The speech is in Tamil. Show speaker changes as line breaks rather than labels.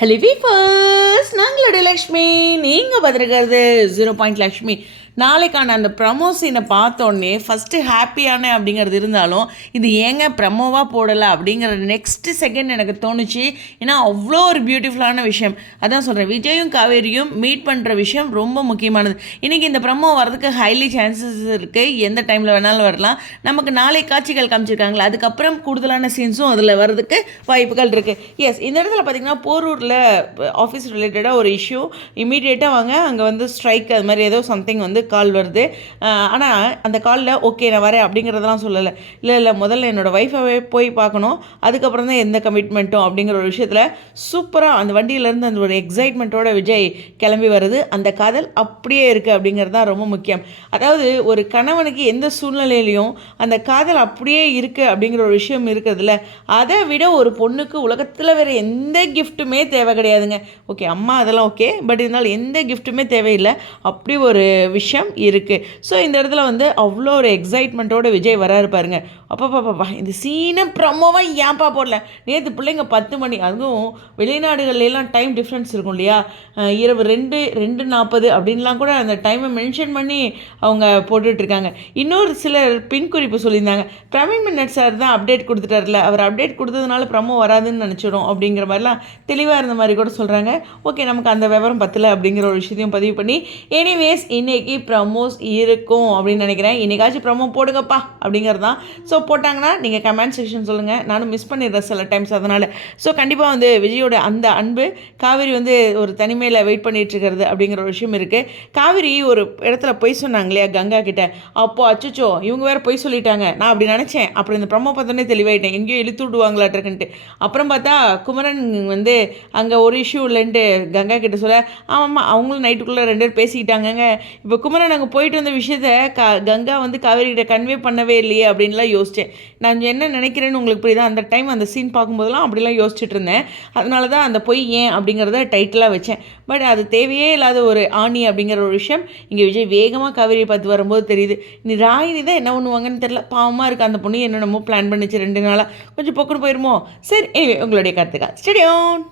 ஹலோ வீஃபர்ஸ் நாங்களுடைய லக்ஷ்மி. நீங்கள் பார்த்துருக்கிறது ஜீரோ பாயிண்ட் லக்ஷ்மி நாளைக்கான அந்த ப்ரமோ சீனை பார்த்தோன்னே ஃபஸ்ட்டு ஹாப்பியான அப்படிங்கிறது இருந்தாலும் இது ஏங்க ப்ரமோவாக போடலை அப்படிங்கிற நெக்ஸ்ட்டு செகண்ட் எனக்கு தோணுச்சு. ஏன்னா அவ்வளோ ஒரு பியூட்டிஃபுல்லான விஷயம். அதான் சொல்கிறேன் விஜயும் காவேரியும் மீட் பண்ணுற விஷயம் ரொம்ப முக்கியமானது. இன்றைக்கி இந்த ப்ரமோ வரதுக்கு ஹைலி சான்சஸ் இருக்குது எந்த டைமில் வேணாலும் வரலாம். நமக்கு நாளை காட்சிகள் காமிச்சிருக்காங்களா அதுக்கப்புறம் கூடுதலான சீன்ஸும் அதில் வர்றதுக்கு வாய்ப்புகள் இருக்குது எஸ் இந்த இடத்துல பார்த்தீங்கன்னா போரூரில் ஆஃபீஸ் ரிலேட்டடாக ஒரு இஷ்யூ இமீடியட்டாக வாங்க அங்கே வந்து ஸ்ட்ரைக் அது மாதிரி ஏதோ சம்திங் வந்து கால் வருது. ஆனால் அந்த காலில் ஓகே நான் வரேன் அப்படிங்கிறதெல்லாம் சொல்லலை. இல்லை இல்லை முதல்ல என்னோடய ஒய்ஃபை போய் பார்க்கணும். அதுக்கப்புறம் தான் எந்த கமிட்மெண்ட்டும் அப்படிங்கிற ஒரு விஷயத்தில் சூப்பராக அந்த வண்டியிலேருந்து அந்த ஒரு எக்ஸைட்மெண்ட்டோட விஜய் கிளம்பி வருது. அந்த காதல் அப்படியே இருக்குது அப்படிங்கிறது தான் ரொம்ப முக்கியம். அதாவது ஒரு கணவனுக்கு எந்த சூழ்நிலையிலையும் அந்த காதல் அப்படியே இருக்குது அப்படிங்கிற ஒரு விஷயம் இருக்கிறதுல அதை விட ஒரு பொண்ணுக்கு உலகத்தில் வேறு எந்த கிஃப்ட்டுமே தேவை தேவை கிடையாதுங்க. ஓகே அம்மா அதெல்லாம் ஓகே பட் இருந்தாலும் எந்த கிஃப்ட்டுமே தேவையில்லை. அப்படி ஒரு விஷயம் இருக்குது ஸோ இந்த இடத்துல வந்து அவ்வளோ ஒரு எக்ஸைட்மெண்ட்டோட விஜய் வராரு பாருங்க. அப்பப்பா இந்த சீனை ப்ரமோவாக ஏன்ப்பா போடல? நேற்று பிள்ளைங்க பத்து மணி அதுவும் வெளிநாடுகள்லாம் டைம் டிஃப்ரென்ஸ் இருக்கும் இல்லையா? இரவு ரெண்டு ரெண்டு நாற்பது அப்படின்லாம் கூட அந்த டைமை மென்ஷன் பண்ணி அவங்க போட்டுட்ருக்காங்க. இன்னொரு சிலர் பின் குறிப்பு சொல்லியிருந்தாங்க. பிரவீன் மின்னட் சார் தான் அப்டேட் கொடுத்துட்டார்ல அவர் அப்டேட் கொடுத்ததுனால ப்ரமோ வராதுன்னு நினச்சிடும் அப்படிங்கிற மாதிரிலாம் தெளிவாக இருந்த மாதிரி கூட சொல்கிறாங்க ஓகே நமக்கு அந்த விவரம் பத்தல அப்படிங்கிற ஒரு விஷயத்தையும் பதிவு பண்ணி எனிவேஸ் இன்னைக்கு ப்ரமோஸ் இருக்கும் அப்படின்னு நினைக்கிறேன். இன்னைக்காச்சும் ப்ரமோ போடுங்கப்பா அப்படிங்கிறது தான் ஸோ போட்டாங்கன்னா நீங்கள் கமெண்ட் செக்ஷன் சொல்லுங்கள் நானும் மிஸ் பண்ணிடுறேன் சில டைம்ஸ் அதனால். ஸோ கண்டிப்பாக வந்து விஜயோட அந்த அன்பு காவிரி வந்து ஒரு தனிமையில் வெயிட் பண்ணிகிட்ருக்கிறது அப்படிங்கிற ஒரு விஷயம் இருக்குது காவிரி ஒரு இடத்துல பொய் சொன்னாங்க இல்லையா கங்கா கிட்ட. அப்போ அச்சச்சோ இவங்க வேறு பொய் சொல்லிட்டாங்க. நான் அப்படி நினச்சேன். அப்புறம் இந்த ப்ரமோ பார்த்தோன்னே தெளிவாயிட்டேன். எங்கேயோ இழுத்து விடுவாங்களாட்டிருக்குன்ட்டு. அப்புறம் பார்த்தா குமரன் வந்து அங்கே ஒரு இஷ்யூ இல்லைன்ட்டு கங்கா கிட்ட சொல்ல ஆமாம்மா அவங்களும் நைட்டுக்குள்ளே ரெண்டு பேர் பேசிக்கிட்டாங்கங்க. இப்போ குமரன் அங்கே போயிட்டு வந்த விஷயத்த கங்கா வந்து காவேரி கிட்ட கன்வே பண்ணவே இல்லையே அப்படின்லாம் யோசித்தேன் நான் என்ன நினைக்கிறேன்னு உங்களுக்கு புரியுதா? அந்த டைம் அந்த சீன் பார்க்கும்போதெல்லாம் அப்படிலாம் யோசிச்சுட்டு இருந்தேன். அதனால தான் அந்த பொய் ஏன் அப்படிங்கிறத டைட்டிலாக வச்சேன். பட் அது தேவையே இல்லாத ஒரு ஆணி அப்படிங்கிற ஒரு விஷயம். இங்கே விஜய் வேகமாக காவேரியை பார்த்து வரும்போது தெரியுது. நீ ராகினி தான் என்ன பண்ணுவாங்கன்னு தெரில பாவமாக இருக்குது அந்த பொண்ணு. என்னென்னமோ பிளான் பண்ணிச்சு ரெண்டு நாளாக கொஞ்சம் பொக்குன்னு போயிருமோ? சரி ஏ உங்களுடைய கருத்துக்கா ஸ்டடியோன்